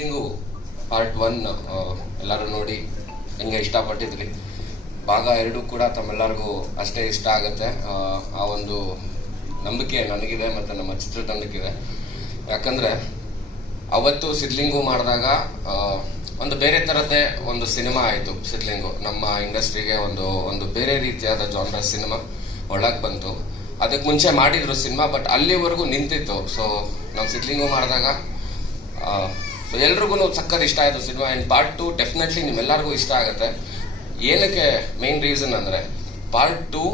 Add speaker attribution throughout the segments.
Speaker 1: Sidlingu part one ಎಲ್ಲರೂ ನೋಡಿ ಹೆಂಗೆ ಇಷ್ಟಪಟ್ಟಿದ್ರಿ. ಭಾಗ ಎರಡು ಕೂಡ ತಮ್ಮೆಲ್ಲರಿಗೂ ಅಷ್ಟೇ ಇಷ್ಟ ಆಗುತ್ತೆ. ಆ, ಆ ಒಂದು ನಂಬಿಕೆ ನನಗಿದೆ ಮತ್ತು ನಮ್ಮ ಚಿತ್ರತಂಡಕ್ಕಿದೆ ಯಾಕಂದರೆ ಅವತ್ತು ಸಿದ್ಲಿಂಗು ಮಾಡಿದಾಗ ಒಂದು ಬೇರೆ ಥರದ್ದೇ ಒಂದು ಸಿನಿಮಾ ಆಯಿತು ಸಿದ್ಲಿಂಗು ನಮ್ಮ ಇಂಡಸ್ಟ್ರಿಗೆ ಒಂದು ಒಂದು ಬೇರೆ ರೀತಿಯಾದ ಜಾನ್ರ ಸಿನಿಮಾ ಒಳಗೆ ಬಂತು. ಅದಕ್ಕೆ ಮುಂಚೆ ಮಾಡಿದ್ರು ಸಿನಿಮಾ ಬಟ್ ಅಲ್ಲಿವರೆಗೂ ನಿಂತಿತ್ತು. ಸೊ ನಾವು ಸಿದ್ಲಿಂಗು ಮಾಡಿದಾಗ ಸೊ ಎಲ್ರಿಗೂ ಸಕ್ಕತ್ ಇಷ್ಟ ಆಯಿತು cinema. And part two definitely ನಿಮ್ಮೆಲ್ಲರಿಗೂ ಇಷ್ಟ ಆಗುತ್ತೆ. ಏನಕ್ಕೆ ಮೇನ್ ರೀಸನ್ ಅಂದರೆ ಪಾರ್ಟ್ ಟು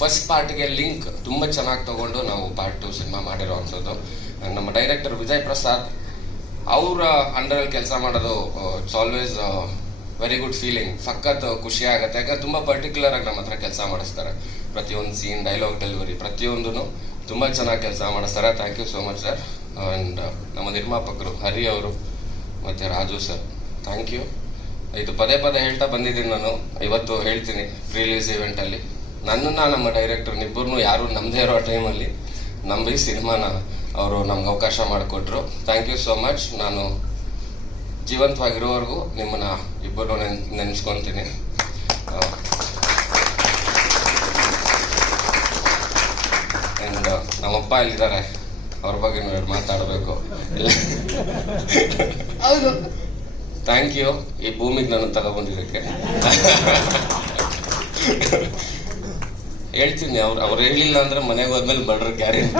Speaker 1: ಫಸ್ಟ್ ಪಾರ್ಟ್ಗೆ ಲಿಂಕ್ ತುಂಬ ಚೆನ್ನಾಗಿ ತಗೊಂಡು ನಾವು ಪಾರ್ಟ್ ಟು ಸಿನಿಮಾ ಮಾಡಿರೋ ಅಂಥದ್ದು. ನಮ್ಮ ಡೈರೆಕ್ಟರ್ ವಿಜಯ್ ಪ್ರಸಾದ್ ಅವರ ಅಂಡರಲ್ಲಿ ಕೆಲಸ ಮಾಡೋದು it's always very good feeling ಸಖತ್ ಖುಷಿ ಆಗುತ್ತೆ. ಯಾಕಂದ್ರೆ ತುಂಬ ಪರ್ಟಿಕ್ಯುಲರ್ ಆಗಿ ನಮ್ಮ ಹತ್ರ ಕೆಲಸ ಮಾಡಿಸ್ತಾರೆ. ಪ್ರತಿಯೊಂದು ಸೀನ್ ಡೈಲಾಗ್ ಡೆಲಿವರಿ ಪ್ರತಿಯೊಂದೂ ತುಂಬ ಚೆನ್ನಾಗಿ ಕೆಲಸ ಮಾಡಿಸ್ತಾರೆ. Thank you so much sir and ನಮ್ಮ ನಿರ್ಮಾಪಕರು ಹರಿ ಅವರು, ಮತ್ತು ರಾಜು ಸರ್ ಥ್ಯಾಂಕ್ ಯು ಇದು ಪದೇ ಪದೇ ಹೇಳ್ತಾ ಬಂದಿದ್ದೀನಿ ನಾನು, ಇವತ್ತು ಹೇಳ್ತೀನಿ ರಿಲೀಸ್ ಇವೆಂಟಲ್ಲಿ ನನ್ನನ್ನು ನಮ್ಮ ಡೈರೆಕ್ಟರ್ ಇಬ್ಬರನ್ನೂ ಯಾರು ನಮ್ಮದೇ ಇರೋ ಟೈಮಲ್ಲಿ ನಂಬಿ ಸಿನಿಮಾನ ಅವರು ನಮ್ಗೆ ಅವಕಾಶ ಮಾಡಿಕೊಟ್ರು. ಥ್ಯಾಂಕ್ ಯು ಸೋ ಮಚ್ ನಾನು ಜೀವಂತವಾಗಿರೋವರೆಗೂ ನಿಮ್ಮನ್ನು ಇಬ್ಬರು ನೆನ್, ನೆನೆಸ್ಕೊತೀನಿ. ಆ್ಯಂಡ್ ನಮ್ಮಪ್ಪ ಇಲ್ಲಿದ್ದಾರೆ ಅವ್ರ ಬಗ್ಗೆ ಮಾತಾಡಬೇಕು?
Speaker 2: ಹೌದು.
Speaker 1: ಥ್ಯಾಂಕ್ ಯು ಈ ಭೂಮಿಗೆ ನಾನು ತಗೊಬಂದಿದ್ದಕ್ಕೆ. ಹೇಳ್ತೀನಿ ಅವ್ರು ಅವ್ರು ಹೇಳಿಲ್ಲ ಅಂದ್ರೆ ಮನೆಗೆ ಹೋದ್ಮೇಲೆ ಬಡ್ರ ಗ್ಯಾರಂಟಿ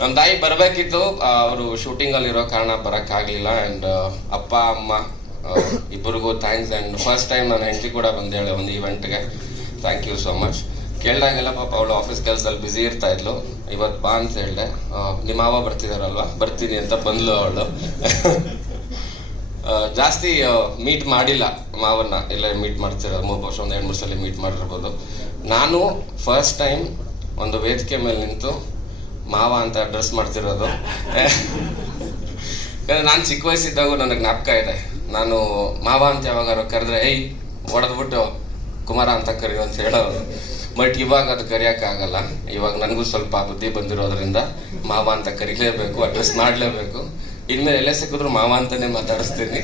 Speaker 1: ನಮ್ಮ ತಾಯಿ ಬರಬೇಕಿತ್ತು ಅವರು ಶೂಟಿಂಗ್ ಅಲ್ಲಿ ಇರೋ ಕಾರಣ ಬರಕ್ ಆಗ್ಲಿಲ್ಲ ಅಂಡ್ ಅಪ್ಪ ಅಮ್ಮ ಇಬ್ಬರಿಗೂ ಥ್ಯಾಂಕ್ಸ್ ಅಂಡ್ ಫಸ್ಟ್ ಟೈಮ್ ನಾನು ಹೆಂಡತಿ ಕೂಡ ಬಂದೇಳೆ ಒಂದು ಈವೆಂಟ್ಗೆ ಥ್ಯಾಂಕ್ ಯು ಸೋ ಮಚ್ ಕೇಳಿದಾಗೆಲ್ಲ ಪಾಪ ಅವಳು ಆಫೀಸ್ ಕೆಲಸದಲ್ಲಿ ಬ್ಯುಸಿ ಇರ್ತಾ ಇದ್ಲು. ಇವತ್ತು ಬಾ ಅಂತ ಹೇಳ್ದೆ. ನಿಮ್ಮ ಮಾವ ಬರ್ತಿದಾರಲ್ವಾ? ಬರ್ತೀನಿ ಅಂತ ಬಂದ್ಲು ಅವಳು. ಜಾಸ್ತಿ ಮೀಟ್ ಮಾಡಿಲ್ಲ ಮಾವನ್ನ. ಎಲ್ಲ ಮೀಟ್ ಮಾಡ್ತಿರೋ ಮೂರು ವರ್ಷ ಒಂದು ಎರಡು ಮೂರು ಸಲ ಮೀಟ್ ಮಾಡಿರ್ಬೋದು. ನಾನು ಫಸ್ಟ್ ಟೈಮ್ ಒಂದು ವೇದಿಕೆ ಮೇಲೆ ನಿಂತು ಮಾವ ಅಂತ ಅಡ್ರೆಸ್ ಮಾಡ್ತಿರೋದು. ನಾನು ಚಿಕ್ಕ ವಯಸ್ಸಿದ್ದಾಗೂ ನನಗೆ ಜ್ಞಾಪಕ ಇದೆ. ನಾನು ಮಾವ ಅಂತ ಯಾವಾಗಾರು ಕರೆದ್ರೆ, ಏಯ್ ಹೊಡೆದ್ಬಿಟ್ಟು ಕುಮಾರ ಅಂತ ಕರೆಯೋ ಅಂತ ಹೇಳೋರು. ಬಟ್ ಇವಾಗ ಅದು ಕರೆಯೋಕ್ಕಾಗಲ್ಲ. ಇವಾಗ ನನಗೂ ಸ್ವಲ್ಪ ಬುದ್ಧಿ ಬಂದಿರೋದ್ರಿಂದ ಮಾವ ಅಂತ ಕರಿಲೇಬೇಕು ಅಡ್ರೆಸ್ ಮಾಡಲೇಬೇಕು. ಇನ್ಮೇಲೆ ಎಲ್ಲೇ ಸಿಕ್ಕಿದ್ರು ಮಾವ ಅಂತಾನೆ ಮಾತಾಡಿಸ್ತೀನಿ.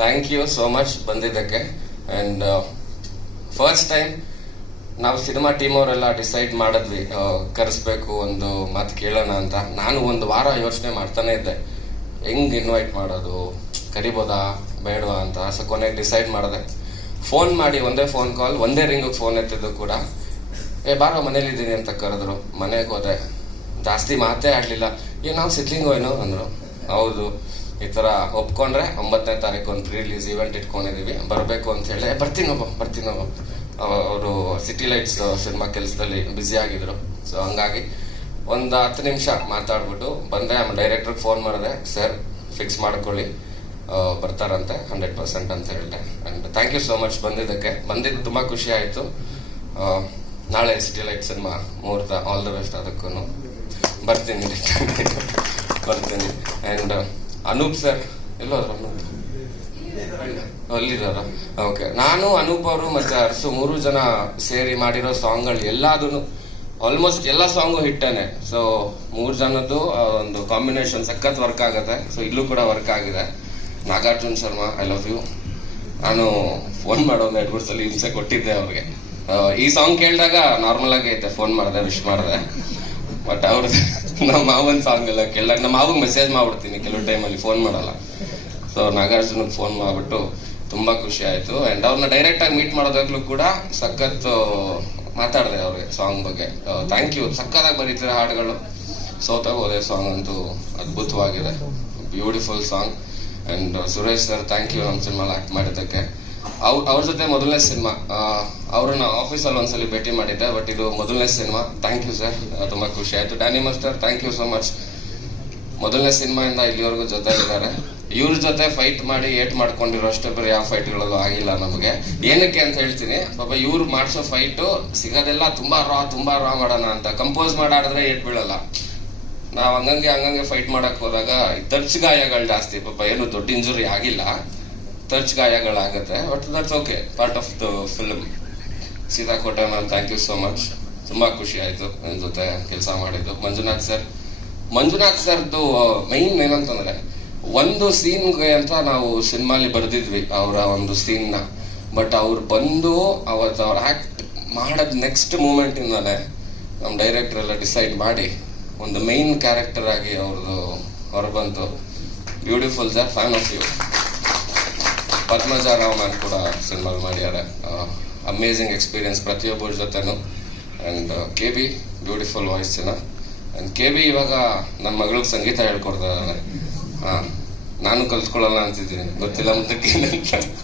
Speaker 1: ಥ್ಯಾಂಕ್ ಯು ಸೋ ಮಚ್ ಬಂದಿದ್ದಕ್ಕೆ. ಆ್ಯಂಡ್ ಫಸ್ಟ್ ಟೈಮ್ ನಾವು ಸಿನಿಮಾ ಟೀಮ್ ಅವರೆಲ್ಲ ಡಿಸೈಡ್ ಮಾಡಿದ್ವಿ ಕರೆಸ್ಬೇಕು ಒಂದು ಮಾತು ಕೇಳೋಣ ಅಂತ. ನಾನು ಒಂದು ವಾರ ಯೋಚನೆ ಮಾಡ್ತಾನೆ ಇದ್ದೆ. ಹೆಂಗ್ ಇನ್ವೈಟ್ ಮಾಡೋದು? ಕರಿಬೋದಾ? ಬೇಡವಾ ಅಂತ. ಸೊ ಕೊನೆಗೆ ಡಿಸೈಡ್ ಮಾಡಿದೆ. ಫೋನ್ ಮಾಡಿ ಒಂದೇ ಫೋನ್ ಕಾಲ್ ಒಂದೇ ರಿಂಗಿಗೆ ಫೋನ್ ಎತ್ತಿದ್ದು ಕೂಡ ಏ ಬಾರೋ ಮನೇಲಿದ್ದೀನಿ ಅಂತ ಕರೆದ್ರು. ಮನೆಗೆ ಹೋದೆ. ಜಾಸ್ತಿ ಮಾತೇ ಆಡಲಿಲ್ಲ. ಏ ನಾವು ಸಿಟ್ಲಿಂಗ್ ಏನೋ ಅಂದ್ರು. ಹೌದು. ಈ ತರ ಒಪ್ಕೊಂಡ್ರೆ ಒಂಬತ್ತನೇ ತಾರೀಕು ಒಂದು ಪ್ರೀ ರಿಲೀಸ್ ಇವೆಂಟ್ ಇಟ್ಕೊಂಡಿದೀವಿ. ಬರಬೇಕು ಅಂತ ಹೇಳಿ "ಏ, ಬರ್ತೀನಪ್ಪ ಬರ್ತೀನಪ್ಪ ಅವರು ಸಿಟಿ ಲೈಟ್ಸ್ ಸಿನಿಮಾ ಕೆಲಸದಲ್ಲಿ ಬ್ಯುಸಿ ಆಗಿದ್ರು. ಸೊ ಹಂಗಾಗಿ ಒಂದು ಹತ್ತು ನಿಮಿಷ ಮಾತಾಡ್ಬಿಟ್ಟು ಬಂದೆ. ಆಮೇಲೆ ಡೈರೆಕ್ಟ್ರಿಗೆ ಫೋನ್ ಮಾಡಿದೆ ಸರ್ ಫಿಕ್ಸ್ ಮಾಡ್ಕೊಳ್ಳಿ. ಬರ್ತಾರಂತೆ, ಹಂಡ್ರೆಡ್ ಪರ್ಸೆಂಟ್ ಅಂತ ಹೇಳಿದೆ. And thank you so much ಬಂದಿದ್ದಕ್ಕೆ. ಬಂದಿದ್ದು ತುಂಬ ಖುಷಿ ಆಯಿತು. ನಾಳೆ ಸಿಟಿ ಲೈಟ್ ಸಿನಿಮಾ ಮುಹೂರ್ತ ಆಲ್ ದ ಬೆಸ್ಟ್ ಅದಕ್ಕೂ ಬರ್ತೀನಿ ಬರ್ತೀನಿ. ಆ್ಯಂಡ್ ಅನೂಪ್ ಸರ್ ಎಲ್ಲೋದ್ರ ಅನೂಪ್ ಅಲ್ಲಿದಾರ ಓಕೆ ನಾನು, ಅನೂಪ್ ಅವರು ಮತ್ತೆ ಅರ್ಸು ಮೂರು ಜನ ಸೇರಿ ಮಾಡಿರೋ ಸಾಂಗ್ಗಳು ಎಲ್ಲಾದೂ ಆಲ್ಮೋಸ್ಟ್ ಎಲ್ಲ ಸಾಂಗು ಹಿಟ್ಟೇನೆ. ಸೊ ಮೂರು ಜನದ್ದು ಒಂದು ಕಾಂಬಿನೇಷನ್ ಸಖತ್ ವರ್ಕ್ ಆಗುತ್ತೆ. ಸೊ ಇಲ್ಲೂ ಕೂಡ ವರ್ಕ್ ಆಗಿದೆ. Nagarjun Sharma I love you ನಾನು ಫೋನ್ ಮಾಡೋ ಒಂದು ಎರಡು ಮೂರು ಸಲ ಹಿಂಸೆ ಕೊಟ್ಟಿದ್ದೆ ಅವ್ರಿಗೆ. ಈ ಸಾಂಗ್ ಕೇಳಿದಾಗ ನಾರ್ಮಲ್ ಆಗಿ ಐತೆ ಫೋನ್ ಮಾಡಿದೆ ವಿಶ್ ಮಾಡಿದೆ. ಬಟ್ ಅವ್ರ ನಮ್ಮ ಮಾವನ್ ಸಾಂಗ್ ಎಲ್ಲ ಕೇಳಿದಾಗ, ನಮ್ಮ ಮಾವಿಗೆ ಮೆಸೇಜ್ ಮಾಡ್ಬಿಡ್ತೀನಿ, ಕೆಲವು ಟೈಮಲ್ಲಿ ಫೋನ್ ಮಾಡಲ್ಲ. ಸೊ ನಾಗಾರ್ಜುನಿಗೆ ಫೋನ್ ಮಾಡಿಬಿಟ್ಟು ತುಂಬ ಖುಷಿ ಆಯಿತು. ಆ್ಯಂಡ್ ಅವ್ರನ್ನ ಡೈರೆಕ್ಟಾಗಿ ಮೀಟ್ ಮಾಡೋದಾಗ್ಲೂ ಕೂಡ ಸಖತ್ ಮಾತಾಡಿದೆ ಅವ್ರಿಗೆ ಸಾಂಗ್ ಬಗ್ಗೆ. ಥ್ಯಾಂಕ್ ಯು ಸಕ್ಕತ್ತಾಗಿ ಬರೀತಾರೆ ಹಾಡುಗಳು ಸೋತಾಗ ಹೋದೆ ಸಾಂಗ್ ಅಂತೂ ಅದ್ಭುತವಾಗಿದೆ. Beautiful song and Suresh sir thank you ನಮ್ಮ ಸಿನಿಮಾ ಆಕ್ಟ್ ಮಾಡಿದ್ದಕ್ಕೆ. ಅವ್ರ ಅವ್ರ ಜೊತೆ ಮೊದಲನೇ ಸಿನಿಮಾ ಅವ್ರನ್ನ ಆಫೀಸಲ್ಲಿ ಒಂದ್ಸಲಿ ಭೇಟಿ ಮಾಡಿದ್ದೆ ಬಟ್ ಇದು ಮೊದಲನೇ ಸಿನಿಮಾ ಥ್ಯಾಂಕ್ ಯು ಸರ್ ತುಂಬಾ ಖುಷಿ ಆಯ್ತು. Danny master thank you so much ಮೊದಲನೇ ಸಿನಿಮಾಯಿಂದ ಇಲ್ಲಿವರೆಗೂ ಜೊತೆ ಇದ್ದಾರೆ ಇವ್ರ ಜೊತೆ ಫೈಟ್ ಮಾಡಿ ಏಟ್ ಮಾಡ್ಕೊಂಡಿರೋ ಅಷ್ಟೇ ಬೇರೆ ಯಾವ ಫೈಟ್ಗಳಲ್ಲೂ ಆಗಿಲ್ಲ ನಮಗೆ. ಏನಕ್ಕೆ ಅಂತ ಹೇಳ್ತೀನಿ. ಪಾಪ ಇವ್ರು ಮಾಡಿಸೋ ಫೈಟು ಸಿಗೋದೆಲ್ಲ ತುಂಬಾ ರಾ ತುಂಬಾ ರಾ ಮಾಡೋಣ ಅಂತ. ಕಂಪೋಸ್ ಮಾಡಾಡಿದ್ರೆ ಏಟ್ ಬೀಳಲ್ಲ. ನಾವ್ ಹಂಗಂಗೆ ಹಂಗಂಗೆ ಫೈಟ್ ಮಾಡಕ್ ಹೋದಾಗ ತರ್ಚ್ ಗಾಯಗಳು ಜಾಸ್ತಿ, ಪಾಪ ಏನು ದೊಡ್ಡ ಇಂಜುರಿ ಆಗಿಲ್ಲ. ತರ್ಚ್ ಗಾಯಗಳಾಗತ್ತೆ but that's okay part of the film Seethakote ma'am thank you so much ತುಂಬಾ ಖುಷಿ ಆಯ್ತು ನನ್ನ ಜೊತೆ ಕೆಲಸ ಮಾಡಿದ್ದು. ಮಂಜುನಾಥ್ ಸರ್ ಮಂಜುನಾಥ್ ಸರ್ದು ಮೈನ್ ಏನಂತಂದ್ರೆ ಒಂದು ಸೀನ್ಗೆ ಅಂತ ನಾವು ಸಿನಿಮಾಲಿ ಬರೆದಿದ್ವಿ ಅವರ ಒಂದು ಸೀನ್ನ ಬಟ್ ಅವ್ರು ಬಂದು ಅವತ್ತು ಅವ್ರು ಆಕ್ಟ್ ಮಾಡೋದು ನೆಕ್ಸ್ಟ್ ಮೂಮೆಂಟ್ ಇಂದಾನೆ ನಮ್ಮ ಡೈರೆಕ್ಟರ್ ಎಲ್ಲ ಡಿಸೈಡ್ ಮಾಡಿ ಒಂದು ಮೈನ್ ಕ್ಯಾರೆಕ್ಟರ್ ಆಗಿ ಅವ್ರದ್ದು ಹೊರಬಂತು. Beautiful sir fan of you Padmaja Rao ma'am ಕೂಡ ಸಿನಿಮಾ ಮಾಡಿದ್ದಾರೆ. ಅಮೇಝಿಂಗ್ ಎಕ್ಸ್ಪೀರಿಯನ್ಸ್ ಪ್ರತಿಯೊಬ್ಬರ ಜೊತೆನು. ಆ್ಯಂಡ್ ಕೆ ಬಿ ಬ್ಯೂಟಿಫುಲ್ ವಾಯ್ಸಿನ ಆ್ಯಂಡ್ ಕೆ ಬಿ ಇವಾಗ ನನ್ನ ಮಗಳಿಗೆ ಸಂಗೀತ ಹೇಳ್ಕೊಡ್ತಾ ಹಾಂ ನಾನು ಕಲ್ತ್ಕೊಳ್ಳಲ್ಲ ಅಂತಿದ್ದೀನಿ. ಗೊತ್ತಿಲ್ಲ ಮುಂದಕ್ಕೆ ಚೆನ್ನಾಗಿರುತ್ತೆ.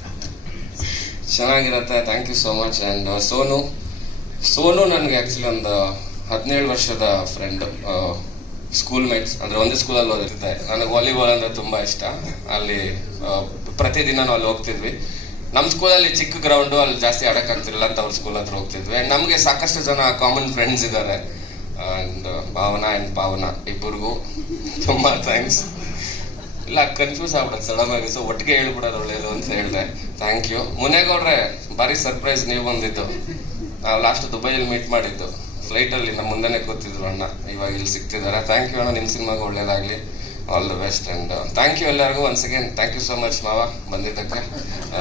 Speaker 1: ಚೆನ್ನಾಗಿರತ್ತೆ thank you so much and Sonu. Sonu ನನಗೆ ಆ್ಯಕ್ಚುಲಿ ಒಂದು ಹದಿನೇಳು ವರ್ಷದ ಫ್ರೆಂಡ್ ಸ್ಕೂಲ್ ಮೇಟ್ಸ್ ಅಂದ್ರೆ ಒಂದೇ ಸ್ಕೂಲಲ್ಲಿ ಓದಿರ್ತಾರೆ ನನಗೆ ವಾಲಿಬಾಲ್ ಅಂದ್ರೆ ತುಂಬಾ ಇಷ್ಟ. ಅಲ್ಲಿ ಪ್ರತಿದಿನ ಅಲ್ಲಿ ಹೋಗ್ತಿದ್ವಿ. ನಮ್ಮ ಸ್ಕೂಲಲ್ಲಿ ಚಿಕ್ಕ ಗ್ರೌಂಡು ಅಲ್ಲಿ ಜಾಸ್ತಿ ಆಡಕ್ ಆಗ್ತಿರಲಿಲ್ಲ ಅಂತ ಅವ್ರ ಸ್ಕೂಲ್ ಹತ್ರ ಹೋಗ್ತಿದ್ವಿ. ನಮಗೆ ಸಾಕಷ್ಟು ಜನ ಕಾಮನ್ ಫ್ರೆಂಡ್ಸ್ ಇದ್ದಾರೆ. ಅಂಡ್ ಭಾವನಾ ಅಂಡ್ ಭಾವನಾ ಇಬ್ಬರಿಗೂ ತುಂಬಾ ಥ್ಯಾಂಕ್ಸ್ ಇಲ್ಲ ಕನ್ಫ್ಯೂಸ್ ಆಗ್ಬಿಡುತ್ತೆ ಸಡನ್ ಆಗಿ. ಸೊ ಒಟ್ಟಿಗೆ ಹೇಳ್ಬಿಡೋದು ಒಳ್ಳೇದು ಅಂತ ಹೇಳಿದೆ. ಥ್ಯಾಂಕ್ ಯು ಮುನೇಗೌಡ್ರೆ ಭಾರಿ ಸರ್ಪ್ರೈಸ್ ನೀವು ಬಂದಿದ್ದು. ನಾವು ಲಾಸ್ಟ್ ದುಬೈಯಲ್ಲಿ ಮೀಟ್ ಮಾಡಿದ್ದು. ಫ್ಲೈಟ್ ಅಲ್ಲಿ ನಮ್ಮ ಮುಂದೆನೇ ಕೂತಿದ್ರು ಅಣ್ಣ. ಇವಾಗ ಇಲ್ಲಿ ಸಿಗ್ತಿದ್ದಾರೆ ಥ್ಯಾಂಕ್ ಯು ಅಣ್ಣ ನಿಮ್ಮ ಸಿನಿಮಾಗೆ ಒಳ್ಳೇದಾಗ್ಲಿ. All the best and thank you ಎಲ್ಲರಿಗೂ once again thank you so much ಮಾವ ಬಂದಿದ್ದಕ್ಕೆ. ಆ,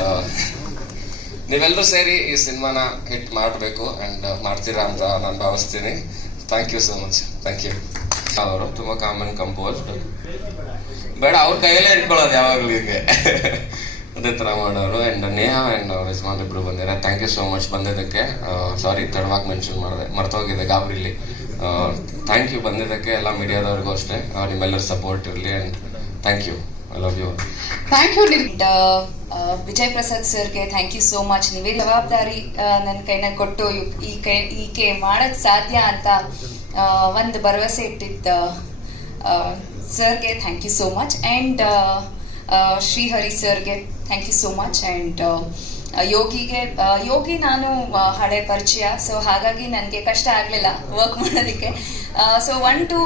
Speaker 1: ನೀವೆಲ್ಲರೂ ಸೇರಿ ಈ ಸಿನಿಮಾನ ಹಿಟ್ ಮಾಡಬೇಕು ಅಂಡ್ ಮಾಡ್ತೀರಾ ಅಂತ ನಾನು ಭಾವಿಸ್ತೀನಿ. Thank you so much thank you ಅವರು ತುಂಬಾ ಕಾಮನ್ ಕಂಪೋಸ್ಡ್ ಬೇಡ ಅವ್ರ ಕೈಯಲ್ಲೇ ಇಟ್ಕೊಳ್ಳೋದು ಯಾವಾಗಲೂ ಹೀಗೆ ಅದೇ ಥರ ಮಾಡೋರು ಅಂಡ್ ನೇಹ ಅಂಡ್ ಅವ್ರ ಯಜಮಾನ್ ಇಬ್ರು ಬಂದಿದ್ದಾರೆ. ಥ್ಯಾಂಕ್ ಯು ಸೋ ಮಚ್ ಬಂದಿದ್ದಕ್ಕೆ ಸಾರಿ ತಡವಾಗಿ ಮೆನ್ಷನ್ ಮಾಡಿದೆ, ಮರ್ತೋಗಿದೆ ಗಾಬರಿಲಿ ಥ್ಯಾಂಕ್ ಯು ಬಂದಿದ್ದಕ್ಕೆ ಎಲ್ಲ ಮೀಡಿಯಾದವ್ರಿಗೂ ಅಷ್ಟೇ. ನಿಮ್ಮೆಲ್ಲರ ಸಪೋರ್ಟ್ ಇರಲಿ and thank you I love you
Speaker 2: thank you Vijay Prasad ಸರ್ಗೆ. ಥ್ಯಾಂಕ್ ಯು ಸೋ ಮಚ್ ನೀವೇ ಜವಾಬ್ದಾರಿ ನನ್ನ ಕೈನ ಕೊಟ್ಟು ಈ ಕೈ, ಈಕೆ ಮಾಡಕ್ ಸಾಧ್ಯ ಅಂತ ಒಂದು ಭರವಸೆ ಇಟ್ಟಿದ್ದ ಸರ್ಗೆ thank you so much and Srihari ಸರ್ಗೆ thank you so much and ಯೋಗಿಗೆ Yogi ನಾನು ಆ, ಹಳೆ ಪರಿಚಯ. ಸೊ ಹಾಗಾಗಿ ನನಗೆ ಕಷ್ಟ ಆಗಲಿಲ್ಲ ವರ್ಕ್ ಮಾಡೋದಕ್ಕೆ. So one two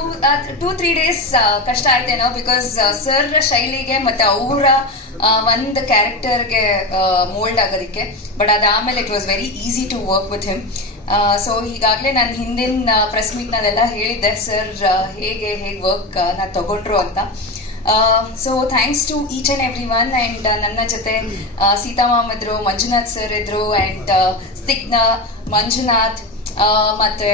Speaker 2: two three days ಕಷ್ಟ ಆಯ್ತೇನೋ? ಬಿಕಾಸ್ ಸರ್ ಶೈಲಿಗೆ ಮತ್ತೆ ಅವರ ಒಂದು ಕ್ಯಾರೆಕ್ಟರ್ಗೆ ಮೋಲ್ಡ್ ಆಗೋದಕ್ಕೆ. ಬಟ್ ಅದಾದಮೇಲೆ it was very easy to work with him so ಈಗಾಗಲೇ ನಾನು ಹಿಂದಿನ ಪ್ರೆಸ್ ಮೀಟ್ನಲ್ಲೆಲ್ಲ ಹೇಳಿದ್ದೆ. ಸರ್ ಹೇಗೆ ಹೇಗೆ ವರ್ಕ್ ನಾನು ತಗೊಂಡ್ರು ಅಂತ. So thanks to each and every one and ನನ್ನ ಜೊತೆ ಸೀತಾ ಇದ್ರು ಮಂಜುನಾಥ್ ಸರ್ ಇದ್ರು ಆ್ಯಂಡ್ ಸ್ತಿಗ್ನ ಮಂಜುನಾಥ್ ಮತ್ತೆ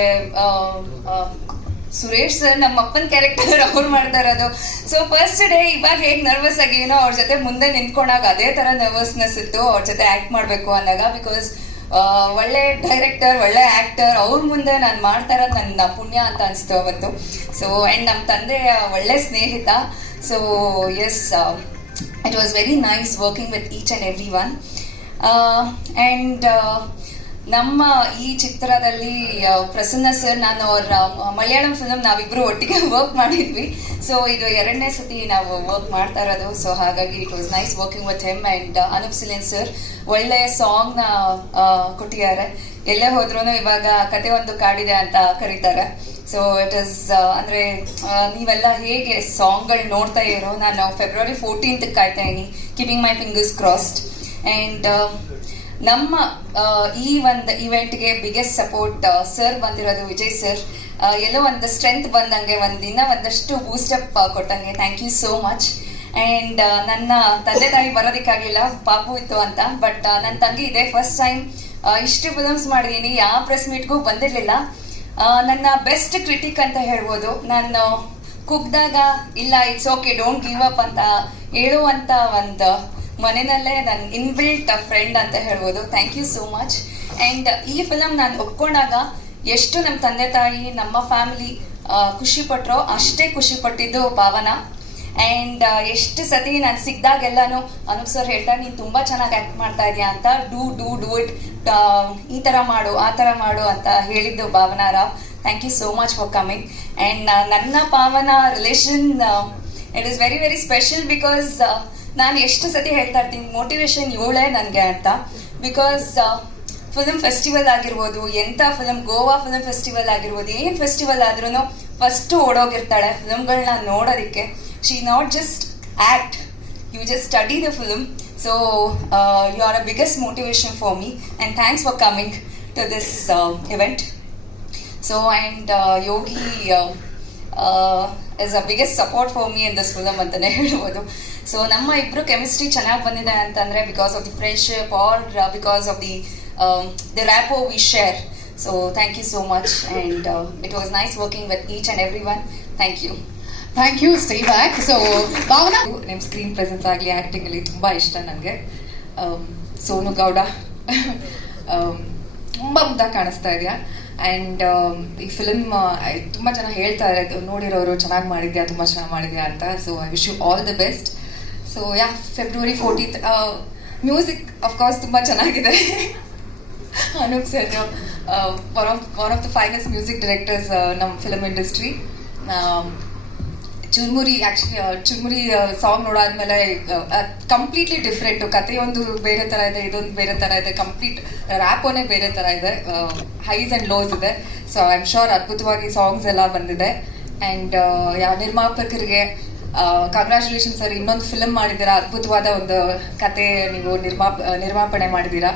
Speaker 2: ಸುರೇಶ್ ಸರ್ ನಮ್ಮ ಅಪ್ಪನ ಕ್ಯಾರೆಕ್ಟರ್ ಅವ್ರು ಮಾಡ್ತಾ ಇರೋದು. ಸೊ ಫಸ್ಟ್ ಡೇ ಇವಾಗ ಹೇಗೆ ನರ್ವಸ್ ಆಗಿನೋ ಅವ್ರ ಜೊತೆ ಮುಂದೆ ನಿಂತ್ಕೊಂಡಾಗ ಅದೇ ತರ ನರ್ವಸ್ನೆಸ್ ಇತ್ತು, ಅವ್ರ ಜೊತೆ ಆಕ್ಟ್ ಮಾಡಬೇಕು ಅಂದಾಗ ಬಿಕಾಸ್ ಒಳ್ಳೆ ಡೈರೆಕ್ಟರ್ ಒಳ್ಳೆ ಆಕ್ಟರ್ ಅವ್ರ ಮುಂದೆ ನಾನು ಮಾಡ್ತಾ ಇರೋದು ನನ್ನ ಪುಣ್ಯ ಅಂತ ಅನಿಸ್ತು ಅವತ್ತು. ಸೊ ಆ್ಯಂಡ್ ನಮ್ಮ ತಂದೆ ಒಳ್ಳೆ ಸ್ನೇಹಿತ So, yes, uh, it was very nice working with each and everyone. Uh, and uh, ನಮ್ಮ ಈ ಚಿತ್ರದಲ್ಲಿ ಪ್ರಸನ್ನ ಸರ್ ನಾನು ಅವರ ಮಲಯಾಳಂ ಫಿಲಮ್ ನಾವಿಬ್ರು ಒಟ್ಟಿಗೆ ವರ್ಕ್ ಮಾಡಿದ್ವಿ. ಸೊ ಇದು ಎರಡನೇ ಸತಿ ನಾವು ವರ್ಕ್ ಮಾಡ್ತಾ ಇರೋದು. ಸೊ ಹಾಗಾಗಿ it was nice working with him and Anup Seelin sir ಒಳ್ಳೆಯ ಸಾಂಗ್ನ ಕೊಟ್ಟಿದ್ದಾರೆ. ಎಲ್ಲೇ ಹೋದ್ರೂ ಇವಾಗ ಕತೆ ಒಂದು ಕಾಡಿದೆ ಅಂತ ಕರೀತಾರೆ. ಸೊ ಇಟ್ ಇಸ್ ಅಂದ್ರೆ ನೀವೆಲ್ಲ ಹೇಗೆ ಸಾಂಗ್ಗಳು ನೋಡ್ತಾ ಇರೋ? ನಾನು ಫೆಬ್ರವರಿ ಫೋರ್ಟೀನ್ತ್ ಕಾಯ್ತಾ ಇದೀನಿ keeping my fingers crossed and ನಮ್ಮ ಈ ಒಂದು ಇವೆಂಟ್ಗೆ ಬಿಗ್ಗೆಸ್ಟ್ ಸಪೋರ್ಟ್ ಸರ್ ಬಂದಿರೋದು ವಿಜಯ್ ಸರ್ ಎಲ್ಲೋ ಒಂದು ಸ್ಟ್ರೆಂತ್ ಬಂದಂಗೆ ಒಂದಿನ ಒಂದಷ್ಟು ಬೂಸ್ಟಪ್ ಕೊಟ್ಟಂಗೆ. Thank you so much and ನನ್ನ ತಂದೆ ತಾಯಿ ಬರೋದಕ್ಕಾಗಲಿಲ್ಲ. ಪಾಪು ಇತ್ತು ಅಂತ. ಬಟ್ ನನ್ನ ತಂಗಿ ಇದೆ ಫಸ್ಟ್ ಟೈಮ್ ಇಷ್ಟು ಫಿಲಮ್ಸ್ ಮಾಡಿದ್ದೀನಿ ಯಾವ ಪ್ರೆಸ್ ಮೀಟ್ಗೂ ಬಂದಿರಲಿಲ್ಲ. ನನ್ನ ಬೆಸ್ಟ್ ಕ್ರಿಟಿಕ್ ಅಂತ ಹೇಳ್ಬೋದು. ನಾನು ಕುಗ್ದಾಗ, ಇಲ್ಲ it's okay don't give up ಅಂತ ಹೇಳುವಂತ ಒಂದು ಮನೆಯಲ್ಲೇ ನನ್ನ ಇನ್ಬಿಲ್ಟ್ ಫ್ರೆಂಡ್ ಅಂತ ಹೇಳ್ಬೋದು. Thank you so much and ಈ ಫಿಲಮ್ ನಾನು ಒಪ್ಕೊಂಡಾಗ ಎಷ್ಟು ನಮ್ಮ ತಂದೆ ತಾಯಿ, ನಮ್ಮ ಫ್ಯಾಮಿಲಿ ಖುಷಿ ಪಟ್ರೋ ಅಷ್ಟೇ ಖುಷಿ ಪಟ್ಟಿದ್ದು ಭಾವನಾ. ಅಂಡ್ ಎಷ್ಟು ಸತಿ ನಾನು ಸಿಕ್ಕಿದಾಗೆಲ್ಲನೂ ಅನೂಪ್ ಸರ್ ಹೇಳ್ತಾರೆ ನೀನು ತುಂಬಾ ಚೆನ್ನಾಗಿ ಆಕ್ಟ್ ಮಾಡ್ತಾ ಇದೆಯಾ ಅಂತ ಡೂ ಡೂ ಡೂ ಇಟ್ ಈ ತರ ಮಾಡು, ಆ ತರ ಮಾಡು ಅಂತ ಹೇಳಿದ್ದು Bhavana Rao thank you so much for coming and ನನ್ನ Pavana relation it is very very special because ನಾನು ಎಷ್ಟು ಸತಿ ಹೇಳ್ತಾ ಇರ್ತೀನಿ ಮೋಟಿವೇಶನ್ ಇವಳೇ ನನಗೆ ಅಂತ. ಬಿಕಾಸ್ ಫಿಲಮ್ ಫೆಸ್ಟಿವಲ್ ಆಗಿರ್ಬೋದು, ಎಂಥ ಫಿಲಮ್ ಗೋವಾ ಫಿಲಮ್ ಫೆಸ್ಟಿವಲ್ ಆಗಿರ್ಬೋದು, ಏನು ಫೆಸ್ಟಿವಲ್ ಆದ್ರೂ ಫಸ್ಟ್ ಓಡೋಗಿರ್ತಾಳೆ ಫಿಲಮ್ಗಳನ್ನ ನೋಡೋದಕ್ಕೆ. She not just act you just study the film so you are a biggest motivation for me and thanks for coming to this event so and Yogi is a biggest support for me in this film ಅಂತಾನೆ ಹೇಳ್ಬೋದು. So ನಮ್ಮ ಇಬ್ರು chemistry ಚೆನ್ನಾಗಿ ಬಂದಿದೆ ಅಂತಂದರೆ because of the friendship or because of the the rapport we share so thank you so much and it was nice working with each and every one thank you
Speaker 3: thank you stay back so Bhavana ನಿಮ್ಮ screen presence ಆಗಲಿ acting ಅಲ್ಲಿ ತುಂಬ ಇಷ್ಟ ನನಗೆ. Sonu Gowda. Um, ತುಂಬ ಮುದ್ದಾಗಿ ಕಾಣಿಸ್ತಾ ಇದೆಯಾ? ಆ್ಯಂಡ್ ಈ ಫಿಲ್ಮ್ ತುಂಬ ಜನ ಹೇಳ್ತಾರೆ ನೋಡಿರೋರು ಚೆನ್ನಾಗಿ ಮಾಡಿದ್ಯಾ, ತುಂಬ ಚೆನ್ನಾಗಿ ಮಾಡಿದ್ಯಾ ಅಂತ. So I wish you all the best so yeah February fourteenth music of course ತುಂಬ ಚೆನ್ನಾಗಿದೆ. Anup sir one of one of the finest music directors ನಮ್ಮ film industry Churmuri actually Churmuri song ನೋಡಾದ್ಮೇಲೆ completely different ಕತೆ ಒಂದು ಬೇರೆ ತರ ಇದೆ, ಇದೊಂದು ಬೇರೆ ತರ ಇದೆ ಕಂಪ್ಲೀಟ್ ರ್ಯಾಪೋನೇ ಬೇರೆ ತರ ಇದೆ ಹೈಸ್ ಅಂಡ್ ಲೋಸ್ ಇದೆ. ಸೊ ಐ ಆಮ್ ಶೋರ್ ಅದ್ಭುತವಾಗಿ ಸಾಂಗ್ಸ್ ಎಲ್ಲ ಬಂದಿದೆ. ಅಂಡ್ ಯಾವ ನಿರ್ಮಾಪಕರಿಗೆ ಕಂಗ್ರ್ಯಾಚುಲೇಷನ್ ಸರ್ ಇನ್ನೊಂದು ಫಿಲಮ್ ಮಾಡಿದ್ದೀರಾ? ಅದ್ಭುತವಾದ ಒಂದು ಕತೆ ನೀವು ನಿರ್ಮಾಪ ನಿರ್ಮಾಪಣೆ ಮಾಡಿದ್ದೀರಾ.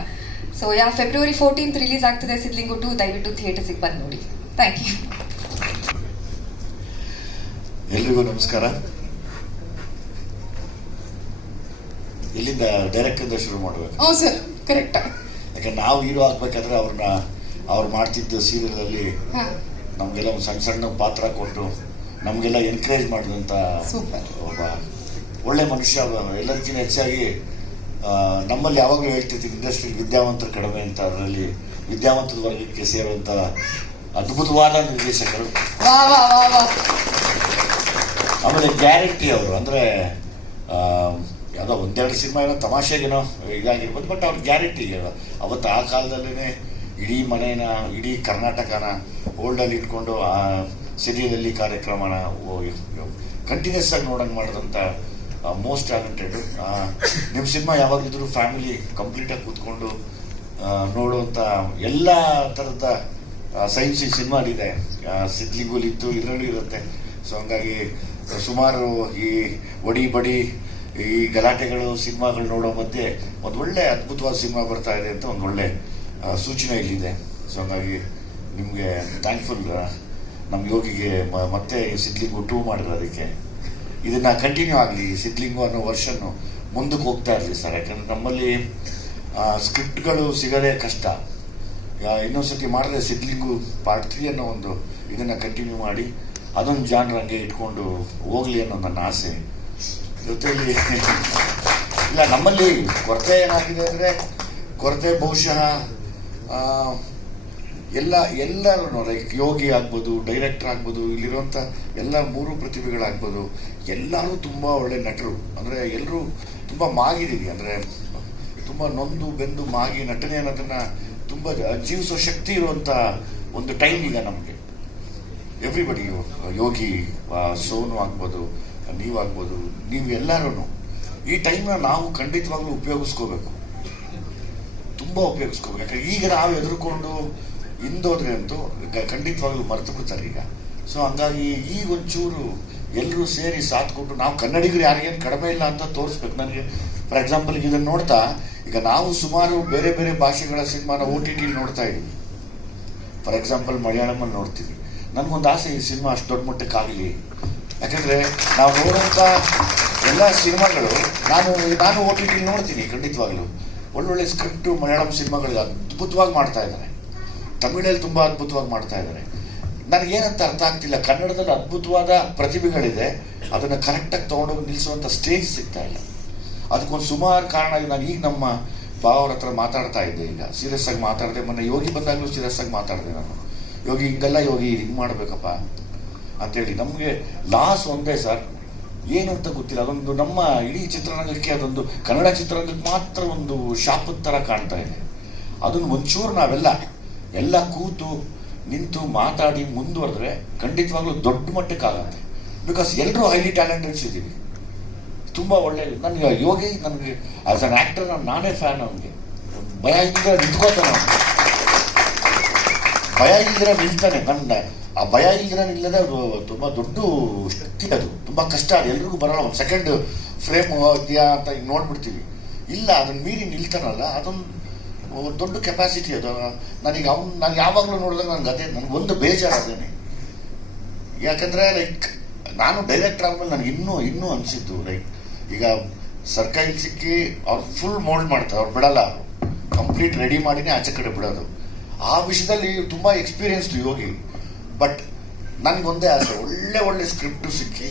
Speaker 3: So yeah February fourteenth release ಆಗ್ತಿದೆ ಸಿದ್ಲಿಂಗು ಟು ದಯವಿಟ್ಟು ಥಿಯೇಟರ್ಸಿಗೆ ಬಂದು ನೋಡಿ. ಥ್ಯಾಂಕ್ ಯು
Speaker 4: ಎಲ್ರಿಗೂ ನಮಸ್ಕಾರ. ಇಲ್ಲಿಂದ ಡೈರೆಕ್ಟ್ ಇಂದ ಶುರು ಮಾಡಬೇಕು.
Speaker 3: ಹೌದು ಸರ್ ಕರೆಕ್ಟ್
Speaker 4: ಯಾಕಂದ್ರೆ ನಾವು ಹೀರೋ ಆಗ್ಬೇಕಾದ್ರೆ ಅವ್ರನ್ನ ಅವ್ರು ಮಾಡ್ತಿದ್ದ ಸೀರಿಯಲ್ ಅಲ್ಲಿ ನಮ್ಗೆಲ್ಲ ಒಂದು ಸಣ್ಣ ಸಣ್ಣ ಪಾತ್ರ ಕೊಟ್ಟು ನಮಗೆಲ್ಲ ಎನ್ಕರೇಜ್
Speaker 3: ಮಾಡಿದಂತ.
Speaker 4: ಒಬ್ಬ ಒಳ್ಳೆ ಮನುಷ್ಯ ಎಲ್ಲರಿಗಿಂತ ಹೆಚ್ಚಾಗಿ ನಮ್ಮಲ್ಲಿ ಯಾವಾಗಲೂ ಹೇಳ್ತಿರ್ತೀವಿ ಇಂಡಸ್ಟ್ರಿ ವಿದ್ಯಾವಂತರು ಕಡಿಮೆ ಅಂತ. ಅದರಲ್ಲಿ ವಿದ್ಯಾವಂತದ ವರ್ಗಕ್ಕೆ ಸೇರುವಂತ ಅದ್ಭುತವಾದ ನಿರ್ದೇಶಕರು.
Speaker 3: ವಾ ವಾ ವಾ ವಾ.
Speaker 4: ಆಮೇಲೆ ಗ್ಯಾರಂಟಿ ಅವರು, ಅಂದರೆ ಯಾವುದೋ ಒಂದೆರಡು ಸಿನಿಮಾ ಏನೋ ತಮಾಷೆಗೇನೋ ಇದಾಗಿರ್ಬೋದು, ಬಟ್ ಅವ್ರ ಗ್ಯಾರಂಟಿ ಅವತ್ತು ಆ ಕಾಲದಲ್ಲೇ ಇಡೀ ಮನೇನ, ಇಡೀ ಕರ್ನಾಟಕನ ಓಲ್ಡಲ್ಲಿ ಇಟ್ಕೊಂಡು ಆ ಸಿರಿಯಲಲ್ಲಿ ಕಾರ್ಯಕ್ರಮನ ಕಂಟಿನ್ಯೂಸ್ ಆಗಿ ನೋಡಂಗೆ ಮಾಡಿದಂಥ ಮೋಸ್ಟ್ ಟ್ಯಾಲೆಂಟೆಡ್ ನಿಮ್ಮ ಸಿನಿಮಾ ಯಾವಾಗಿದ್ರು ಫ್ಯಾಮಿಲಿ ಕಂಪ್ಲೀಟಾಗಿ ಕೂತ್ಕೊಂಡು ನೋಡುವಂಥ ಎಲ್ಲ ಥರದ ಸೈನ್ಸ್ ಈ ಸಿನಿಮಾಲಿದೆ. ಸಿದ್ಲಿಂಗುಲಿತ್ತು ಇದರಲ್ಲೂ ಇರುತ್ತೆ. ಸೊ ಹಂಗಾಗಿ ಸುಮಾರು ಈ ಒಡಿ ಬಡಿ, ಈ ಗಲಾಟೆಗಳು, ಸಿನಿಮಾಗಳು ನೋಡೋ ಮಧ್ಯೆ ಒಂದು ಒಳ್ಳೆ ಅದ್ಭುತವಾದ ಸಿನಿಮಾ ಬರ್ತಾ ಇದೆ ಅಂತ ಒಂದು ಒಳ್ಳೆ ಸೂಚನೆ ಇಲ್ಲಿದೆ. ಸೊ ಹಂಗಾಗಿ ನಿಮಗೆ ಥ್ಯಾಂಕ್ಫುಲ್ ನಮ್ಮ ಯೋಗಿಗೆ ಮತ್ತೆ ಸಿದ್ಲಿಂಗು ಟೂ ಮಾಡಿರೋದಕ್ಕೆ ಇದನ್ನ ಕಂಟಿನ್ಯೂ ಆಗಲಿ ಸಿದ್ಲಿಂಗು ಅನ್ನೋ ವರ್ಷನ್ನು ಮುಂದಕ್ಕೆ ಹೋಗ್ತಾ ಇರಲಿ ಸರ್. ಯಾಕಂದ್ರೆ ನಮ್ಮಲ್ಲಿ ಸ್ಕ್ರಿಪ್ಟ್ಗಳು ಸಿಗೋದೇ ಕಷ್ಟ. ಇನ್ನೊಂದು ಸತಿ ಮಾಡಿದ್ರೆ ಸಿದ್ಲಿಂಗು ಪಾರ್ಟ್ ತ್ರೀ ಅನ್ನೋ ಒಂದು ಇದನ್ನು ಕಂಟಿನ್ಯೂ ಮಾಡಿ ಅದೊಂದು ಜಾನ್ರ ಹಂಗೆ ಇಟ್ಕೊಂಡು ಹೋಗ್ಲಿ ಅನ್ನೋ ನನ್ನ ಆಸೆ. ಜೊತೆಯಲ್ಲಿ, ಇಲ್ಲ, ನಮ್ಮಲ್ಲಿ ಕೊರತೆ ಏನಾಗಿದೆ ಅಂದರೆ, ಕೊರತೆ ಬಹುಶಃ ಎಲ್ಲ ಎಲ್ಲರೂ ಲೈಕ್ ಯೋಗಿ ಆಗ್ಬೋದು ಡೈರೆಕ್ಟರ್ ಆಗ್ಬೋದು ಇಲ್ಲಿರುವಂಥ ಎಲ್ಲ ಮೂರು ಪ್ರತಿಭೆಗಳಾಗ್ಬೋದು ಎಲ್ಲರೂ ತುಂಬ ಒಳ್ಳೆ ನಟರು. ಅಂದರೆ ಎಲ್ಲರೂ ತುಂಬ ಮಾಗಿದ್ದೀವಿ. ಅಂದರೆ ತುಂಬ ನೊಂದು, ಬೆಂದು ಮಾಗಿ ನಟನೆ ಅನ್ನೋದನ್ನ ತುಂಬ ಜೀವಿಸೋ ಶಕ್ತಿ ಇರುವಂಥ ಒಂದು ಟೈಮ್ ಈಗ ನಮಗೆ. ಎವ್ರಿಬಡಿ ಯೋಗಿ ಸೋನು ಆಗ್ಬೋದು ನೀವಾಗ್ಬೋದು ನೀವು ಎಲ್ಲರೂ ಈ ಟೈಮ್ನ ನಾವು ಖಂಡಿತವಾಗ್ಲೂ ಉಪಯೋಗಿಸ್ಕೋಬೇಕು. ತುಂಬ ಉಪಯೋಗಿಸ್ಕೋಬೇಕು. ಯಾಕಂದ್ರೆ ಈಗ ನಾವು ಎದುರುಕೊಂಡು ಹಿಂದೋದ್ರೆ ಅಂತೂ ಖಂಡಿತವಾಗ್ಲೂ ಮರೆತು ಬಿಡ್ತಾರೆ ಈಗ. ಸೊ ಹಂಗಾಗಿ ಈಗ ಒಂಚೂರು ಎಲ್ಲರೂ ಸೇರಿ ಸಾಥ್ ನಾವು ಕನ್ನಡಿಗರು ಯಾರಿಗೇನು ಕಡಿಮೆ ಇಲ್ಲ ಅಂತ ತೋರಿಸ್ಬೇಕು. ನನಗೆ ಫಾರ್ ಎಕ್ಸಾಂಪಲ್ ಇದನ್ನು ನೋಡ್ತಾ, ಈಗ ನಾವು ಸುಮಾರು ಬೇರೆ ಬೇರೆ ಭಾಷೆಗಳ ಸಿನಿಮಾನ ಓ ಟಿ ಟಿಲಿ ನೋಡ್ತಾ ಇದ್ದೀವಿ ಫಾರ್ ಎಕ್ಸಾಂಪಲ್ ಮಲಯಾಳಮಲ್ಲಿ ನೋಡ್ತೀವಿ. ನನಗೊಂದು ಆಸೆ ಈ ಸಿನಿಮಾ ಅಷ್ಟು ದೊಡ್ಡ ಮಟ್ಟಕ್ಕೆ ಆಗಲಿ. ಯಾಕಂದರೆ ನಾವು ನೋಡುವಂಥ ಎಲ್ಲ ಸಿನಿಮಾಗಳು, ನಾನು ನಾನು ಓ ಟಿ ಟಿಲಿ ನೋಡ್ತೀನಿ ಖಂಡಿತವಾಗ್ಲೂ. ಒಳ್ಳೊಳ್ಳೆ ಸ್ಕ್ರಿಪ್ಟು ಮಲಯಾಳಂ ಸಿನಿಮಾಗಳು ಅದ್ಭುತವಾಗಿ ಮಾಡ್ತಾ ಇದ್ದಾರೆ ತಮಿಳಲ್ಲಿ ತುಂಬ ಅದ್ಭುತವಾಗಿ ಮಾಡ್ತಾ ಇದ್ದಾರೆ ನನಗೇನಂತ ಅರ್ಥ ಆಗ್ತಿಲ್ಲ, ಕನ್ನಡದಲ್ಲಿ ಅದ್ಭುತವಾದ ಪ್ರತಿಭೆಗಳಿದೆ, ಅದನ್ನು ಕರೆಕ್ಟಾಗಿ ತೊಗೊಂಡೋಗಿ ನಿಲ್ಲಿಸುವಂಥ ಸ್ಟೇಜ್ ಸಿಗ್ತಾ ಇಲ್ಲ. ಅದಕ್ಕೊಂದು ಸುಮಾರು ಕಾರಣ. ನಾನು ಈಗ ನಮ್ಮ ಭಾವರ ಹತ್ರ ಮಾತಾಡ್ತಾ ಇದ್ದೆ ಈಗ. ಸೀರಿಯಸ್ ಆಗಿ ಮಾತಾಡಿದೆ, ಮೊನ್ನೆ ಯೋಗಿ ಬಂದಾಗಲೂ ಸೀರಿಯಸ್ ಆಗಿ ಮಾತಾಡಿದೆ ನಾನು. ಯೋಗಿ ಹಿಂಗಲ್ಲ, ಯೋಗಿ ಹಿಂಗೆ ಮಾಡಬೇಕಪ್ಪ ಅಂತೇಳಿ ನಮಗೆ ಲಾಸ್ ಒಂದೇ ಸರ್. ಏನು ಅಂತ ಗೊತ್ತಿಲ್ಲ. ಅದೊಂದು ನಮ್ಮ ಇಡೀ ಚಿತ್ರರಂಗಕ್ಕೆ ಅದೊಂದು ಕನ್ನಡ ಚಿತ್ರರಂಗಕ್ಕೆ ಮಾತ್ರ ಒಂದು ಶಾಪದ ಥರ ಕಾಣ್ತಾ ಇದೆ. ಅದನ್ನು ಒಂಚೂರು ನಾವೆಲ್ಲ ಎಲ್ಲ ಕೂತು ನಿಂತು ಮಾತಾಡಿ ಮುಂದುವರೆದ್ರೆ ಖಂಡಿತವಾಗ್ಲೂ ದೊಡ್ಡ ಮಟ್ಟಕ್ಕಾಗತ್ತೆ ಬಿಕಾಸ್ ಎಲ್ಲರೂ ಹೈಲಿ ಟ್ಯಾಲೆಂಟೆಡ್ಸ್ ಇದ್ದೀವಿ. ತುಂಬ ಒಳ್ಳೆ, ನನಗೆ ಯೋಗಿ, ನನಗೆ ಆಸ್ ಅನ್ ಆ್ಯಕ್ಟರ್ ನಾನೇ ಫ್ಯಾನ್ ಅವನಿಗೆ. ಭಯ ಇದ್ದರೆ ನಿಂತ್ಕೋತಾನೆ. ಭಯ ಇಲ್ದಿರ ನಿಲ್ತಾನೆ, ನನ್ನ ಆ ಭಯ ಇಲ್ದಿರ ನಿಲ್ಲದೆ ಅದು ತುಂಬ ದೊಡ್ಡ ಶಕ್ತಿ ಅದು, ತುಂಬ ಕಷ್ಟ ಅದು. ಎಲ್ರಿಗೂ ಬರೋಲ್ಲ, ಒಂದು ಸೆಕೆಂಡ್ ಫ್ರೇಮ್ ಇದೆಯಾ ಅಂತ ಈಗ ನೋಡ್ಬಿಡ್ತೀವಿ. ಇಲ್ಲ, ಅದನ್ನ ಮೀರಿ ನಿಲ್ತಾನಲ್ಲ, ಅದೊಂದು ದೊಡ್ಡ ಕೆಪಾಸಿಟಿ ಅದು. ನನಗೆ ಅವ್ನು, ನಾನು ಯಾವಾಗಲೂ ನೋಡಿದಾಗ ನನಗೆ ಅದೇ ನನಗೆ ಒಂದು ಬೇಜಾರು ಅದೇನೆ. ಯಾಕಂದರೆ ಲೈಕ್ ನಾನು ಡೈರೆಕ್ಟರ್ ಆದಮೇಲೆ ನನಗೆ ಇನ್ನೂ ಇನ್ನೂ ಅನಿಸಿದ್ದು ಲೈಕ್ ಈಗ ಸರ್ಕೈಲ್ ಸಿಕ್ಕಿ ಅವ್ರು ಫುಲ್ ಮೋಲ್ಡ್ ಮಾಡ್ತಾರೆ, ಅವ್ರು ಬಿಡಲ್ಲ ಕಂಪ್ಲೀಟ್ ರೆಡಿ ಮಾಡಿನೇ ಆಚೆ ಕಡೆ ಬಿಡೋದು. ಆ ವಿಷಯದಲ್ಲಿ ತುಂಬ ಎಕ್ಸ್ಪೀರಿಯನ್ಸ್ಡ್ ಯೋಗಿ. ಬಟ್ ನನಗೊಂದೇ ಆಸೆ, ಒಳ್ಳೆ ಒಳ್ಳೆ ಸ್ಕ್ರಿಪ್ಟು ಸಿಕ್ಕಿ,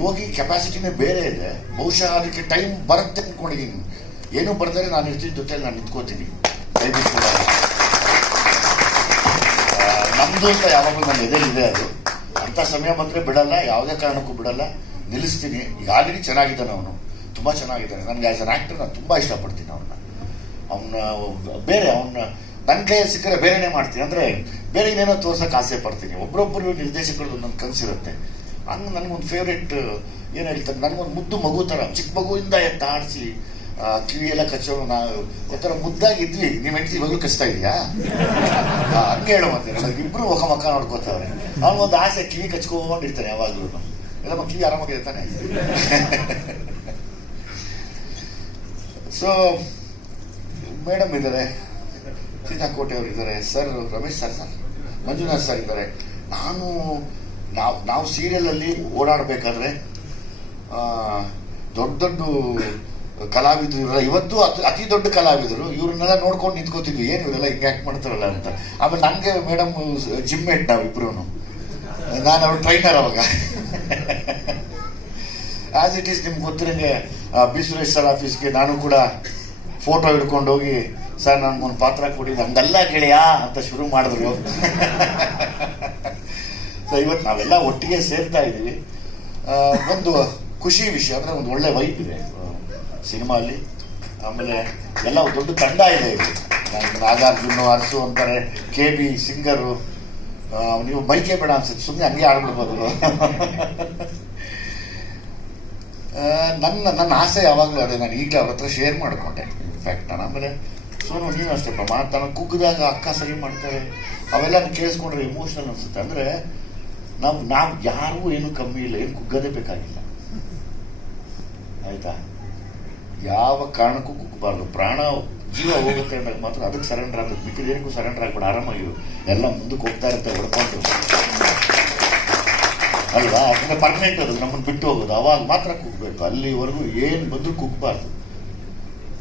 Speaker 4: ಯೋಗಿ ಕೆಪಾಸಿಟಿನೇ ಬೇರೆ ಇದೆ. ಬಹುಶಃ ಅದಕ್ಕೆ ಟೈಮ್ ಬರುತ್ತೆ ಅಂದ್ಕೊಂಡಿದ್ದೀನಿ ಏನೂ ಬರ್ತಾರೆ ನಾನು ಇರ್ತೀನಿ ಜೊತೆ ನಾನು ನಿಂತ್ಕೋತೀನಿ. ದಯವಿಟ್ಟು ನಮ್ಮದು ಅಂತ ಯಾವಾಗಲೂ ನನ್ನ ಎದೆಲಿದೆ ಅದು. ಅಂಥ ಸಮಯ ಬಂದರೆ ಬಿಡಲ್ಲ, ಯಾವುದೇ ಕಾರಣಕ್ಕೂ ಬಿಡಲ್ಲ. ನಿಲ್ಲಿಸ್ತೀನಿ. ಈಗ ಆಲ್ರೆಡಿ ಚೆನ್ನಾಗಿದ್ದಾನೆ ಅವನು. ತುಂಬ ಚೆನ್ನಾಗಿದ್ದಾನೆ. ನನಗೆ ಆ್ಯಸ್ ಅನ್ ಆ್ಯಕ್ಟರ್ ನಾನು ತುಂಬ ಇಷ್ಟಪಡ್ತೀನಿ ಅವನ್ನ. ಅವನ್ನ ಬೇರೆ, ಅವನ್ನ ನನ್ನ ಕೈಯಲ್ಲಿ ಸಿಕ್ಕರೆ ಬೇರೆನೇ ಮಾಡ್ತೀನಿ. ಅಂದರೆ ಬೇರೆ ಇನ್ನೇನೋ ತೋರ್ಸೋಕೆ ಆಸೆ ಪಡ್ತೀನಿ. ಒಬ್ಬರೊಬ್ಬರು ನಿರ್ದೇಶಕರು ನನ್ನ ಕನಸಿರುತ್ತೆ ಹಂಗೆ ನನಗೊಂದು ಫೇವ್ರೆಟ್ ಏನು ಹೇಳ್ತಾರೆ, ನನಗೊಂದು ಮುದ್ದು ಮಗು ಥರ ಚಿಕ್ಕ ಮಗುವಿಂದ ಎತ್ತ ಆಡಿಸಿ ಕಿವಿ ಎಲ್ಲ ಕಚ್ಚೋರು ನಾವು ಒಂಥರ ಮುದ್ದಾಗಿದ್ವಿ. ನಿಮ್ಮ ಹೆಂಡತಿ ಇವಾಗಲೂ ಕಚ್ತಾ ಇದೆಯಾ? ಹಂಗೆ ಹೇಳೋ ಮತ್ತೆ. ಇಬ್ರು ಮುಖ ಮುಖ ನೋಡ್ಕೋತಾವ್ರೆ. ಅವನಿಗೊಂದು ಆಸೆ, ಕಿವಿ ಕಚ್ಕೊಂಡಿರ್ತಾನೆ ಯಾವಾಗಲೂ ಎಲ್ಲ ಕಿವಿ ಆರಾಮಾಗಿರ್ತಾನೆ ಸೊ ಮೇಡಮ್ ಇದ್ದಾರೆ ಸೀತಾಕೋಟೆ ಅವರಿದ್ದಾರೆ sir Ramesh sir sir, Manjunath sir ಇದ್ದಾರೆ ನಾನು, ನಾವು ನಾವು ಸೀರಿಯಲಲ್ಲಿ ಓಡಾಡಬೇಕಾದ್ರೆ ದೊಡ್ಡ ದೊಡ್ಡ ಕಲಾವಿದರು ಇವರ ಇವತ್ತು ಅತಿ ಅತಿ ದೊಡ್ಡ ಕಲಾವಿದರು, ಇವ್ರನ್ನೆಲ್ಲ ನೋಡ್ಕೊಂಡು ನಿಂತ್ಕೋತಿದ್ವಿ. ಏನು ಇವರೆಲ್ಲ ಹಿಂಗೆ ಆ್ಯಕ್ಟ್ ಮಾಡ್ತಾರಲ್ಲ ಅಂತ. ಆಮೇಲೆ ನನಗೆ ಮೇಡಮ್ ಜಿಮ್ ಮೇಟ್ ನಾವಿಬ್ರು ನಾನು ಅವ್ರ ಟ್ರೈನರ್ ಅವಾಗ. ಆಸ್ ಇಟ್ ಈಸ್ ನಿಮ್ಗೆ ಗೊತ್ತಿರಂಗೆ ಬಿ ಸುರೇಶ್ ಸರ್ ಆಫೀಸ್ಗೆ ನಾನು ಕೂಡ ಫೋಟೋ ಹಿಡ್ಕೊಂಡು ಹೋಗಿ ಸರ್ ಒಂದು ಪಾತ್ರ ಕೊಡಿ ನಮ್ದೆಲ್ಲ ಗೆಳೆಯ, ಅಂತ ಶುರು ಮಾಡಿದ್ರು. ಸೊ ಇವತ್ತು ನಾವೆಲ್ಲ ಒಟ್ಟಿಗೆ ಸೇರ್ತಾ ಇದ್ದೀವಿ. ಒಂದು ಖುಷಿ ವಿಷಯ, ಅಂದರೆ ಒಂದು ಒಳ್ಳೆ ವೈಪ್ ಇದೆ. ಸಿನಿಮಾ ಆಮೇಲೆ ಎಲ್ಲ ದೊಡ್ಡ ತಂಡ ಇದೆ ಇದು. ನಾಗಾರ್ಜುನ ಅರಸು ಅಂತಾರೆ, ಕೆ ಬಿ ಸಿಂಗರು. ನೀವು ಬೈಕೇ ಬೇಡ ಅನ್ಸುತ್ತೆ. ಸುಮ್ಮನೆ ಹಂಗೆ ಆಡ್ಬಿಡ್ಬೋದು. ನನ್ನ ನನ್ನ ಆಸೆ ಯಾವಾಗಲೂ ಅದೇ. ನಾನು ಈಗಲೇ ಅವ್ರ ಹತ್ರ ಶೇರ್ ಮಾಡಿಕೊಂಡೆ. ಇನ್ಫ್ಯಾಕ್ಟ್ ನಾನು ಆಮೇಲೆ ಸೋನು ನೀನು ಅಷ್ಟೇ ಮಾತಾಡ ಕುಗ್ಗದಾಗ ಅಕ್ಕ ಸರಿ ಮಾಡ್ತಾರೆ. ಅವೆಲ್ಲ ಕೇಳಿಸ್ಕೊಂಡ್ರೆ ಇಮೋಷನಲ್ ಅನ್ಸುತ್ತೆ. ಅಂದರೆ ನಾವು ನಾವು ಯಾರಿಗೂ ಏನು ಕಮ್ಮಿ ಇಲ್ಲ, ಏನು ಕುಗ್ಗದೇ ಬೇಕಾಗಿಲ್ಲ. ಆಯ್ತಾ? ಯಾವ ಕಾರಣಕ್ಕೂ ಕುಗ್ಗಬಾರ್ದು. ಪ್ರಾಣ ಜೀವ ಹೋಗುತ್ತೆ ಅಂದಾಗ ಮಾತ್ರ ಅದಕ್ಕೆ ಸರೆಂಡರ್ ಆಗಬೇಕು. ಮಿಕ್ಕಿದೇನಕ್ಕೂ ಸರೆಂಡರ್ ಆಗ್ಬಿಡ. ಆರಾಮಾಗಿರು. ಎಲ್ಲ ಮುಂದಕ್ಕೆ ಹೋಗ್ತಾ ಇರುತ್ತೆ, ಹೊಡ್ಕೊಂಡು. ಅಲ್ವಾ? ಅದನ್ನ ಪರ್ಮನೆಂಟ್ ಅದು. ನಮ್ಮನ್ನು ಬಿಟ್ಟು ಹೋಗೋದು. ಅವಾಗ ಮಾತ್ರ ಕುಗ್ಬೇಕು ಅಲ್ಲಿವರೆಗೂ ಏನು ಬಂದರೂ ಕುಗ್ಬಾರ್ದು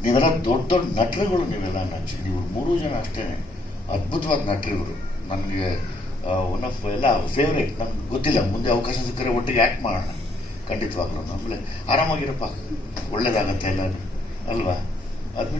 Speaker 4: ನೀವೆಲ್ಲ ದೊಡ್ಡ ದೊಡ್ಡ ನಟರುಗಳು ನೀವೆಲ್ಲ ನಚ್ಚಿ ನೀವು ಮೂರು ಜನ ಅಷ್ಟೇ ಅದ್ಭುತವಾದ ನಟರುಗಳು. ನನಗೆ ಒನ್ ಆಫ್ ಎಲ್ಲ ಫೇವ್ರೇಟ್ ನಮ್ಗೆ ಗೊತ್ತಿಲ್ಲ, ಮುಂದೆ ಅವಕಾಶ ಸಿಕ್ಕರೆ ಒಟ್ಟಿಗೆ ಆ್ಯಕ್ಟ್ ಮಾಡೋಣ. ಖಂಡಿತವಾಗ್ಲೂ, ಆಮೇಲೆ ಆರಾಮಾಗಿರಪ್ಪ. ಒಳ್ಳೇದಾಗತ್ತೆ ಎಲ್ಲ ಅಲ್ವಾ? ಅದು